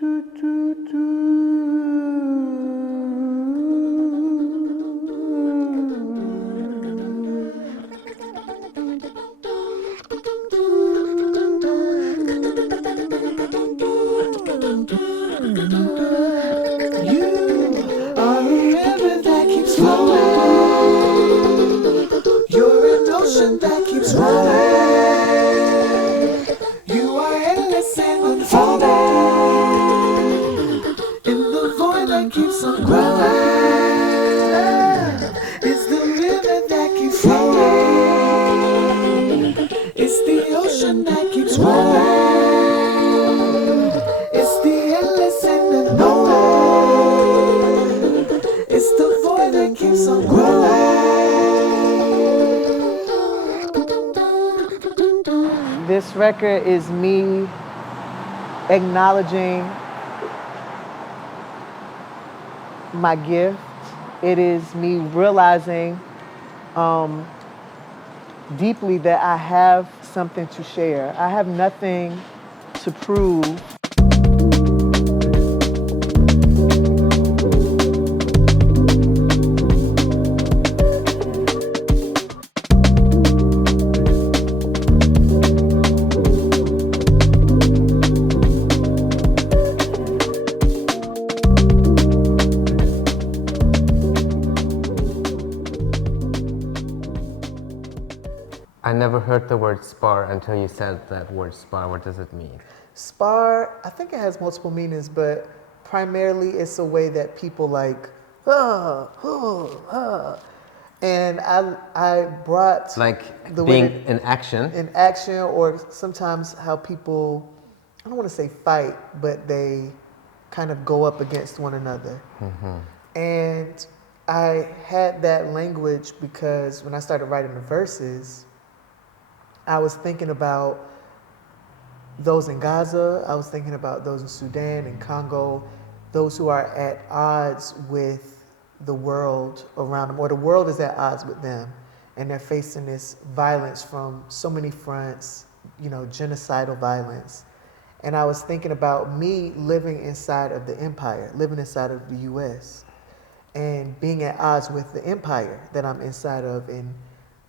That keeps rolling. You are endless and unfolding in the void that keeps on growing. It's the river that keeps flowing. It's the ocean that keeps rolling. It's the endless and unknown. It's the void that keeps on growing. This record is me acknowledging my gift. It is me realizing deeply that I have something to share. I have nothing to prove. I never heard the word spar until you said that word spar. What does it mean? Spar, I think it has multiple meanings, but primarily it's a way that people like, and I brought Like the being way in action. in action, or sometimes how people, I don't want to say fight, but they kind of go up against one another. And I had that language because when I started writing the verses, I was thinking about those in Gaza, I was thinking about those in Sudan and Congo, those who are at odds with the world around them, or the world is at odds with them, and they're facing this violence from so many fronts, genocidal violence. And I was thinking about me living inside of the empire, living inside of the US, and being at odds with the empire that I'm inside of, and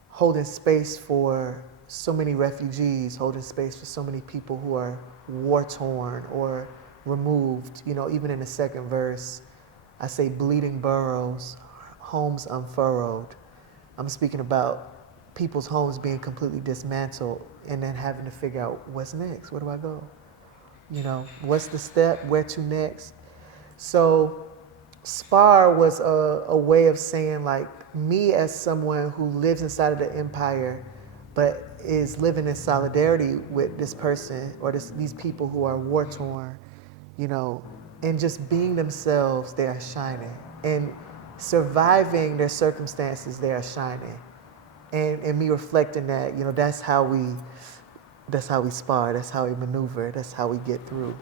holding space for so many refugees, holding space for so many people who are war-torn or removed. Even in the second verse, I say bleeding burrows, homes unfurrowed. I'm speaking about people's homes being completely dismantled and then having to figure out what's next, where do I go? What's the step, where to next? So Spar was a way of saying, like, me as someone who lives inside of the empire but is living in solidarity with this person or these people who are war-torn, and just being themselves, they are shining. And surviving their circumstances, they are shining. And me reflecting that, that's how we spar, that's how we maneuver, that's how we get through.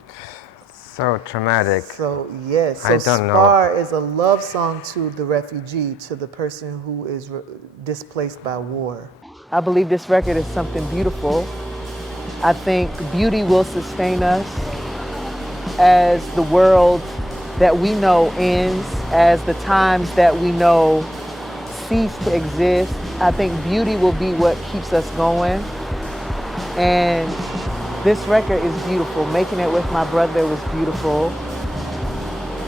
So traumatic. So yes, I don't know. Spar is a love song to the refugee, to the person who is displaced by war. I believe this record is something beautiful. I think beauty will sustain us as the world that we know ends, as the times that we know cease to exist. I think beauty will be what keeps us going. And this record is beautiful. Making it with my brother was beautiful.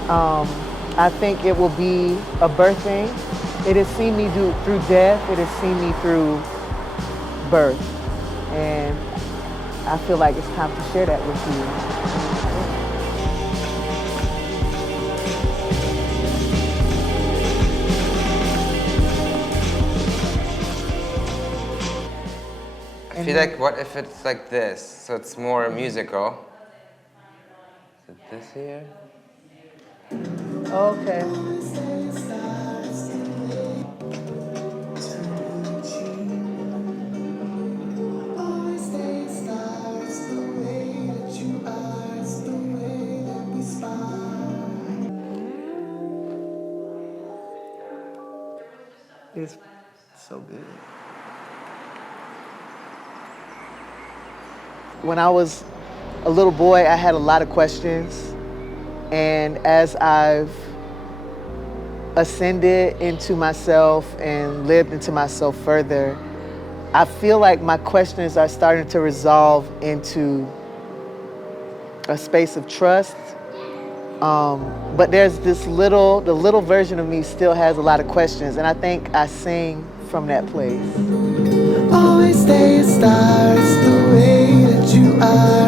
I think it will be a birthing. It has seen me through death. It has seen me through birth. And I feel like it's time to share that with you. I feel like, what if it's like this? So it's more musical. Is it this here? Okay. It's so good. When I was a little boy, I had a lot of questions. And as I've ascended into myself and lived into myself further, I feel like my questions are starting to resolve into a space of trust. But there's the little version of me still has a lot of questions, and I think I sing from that place. Always stay a star, it's the way that you are.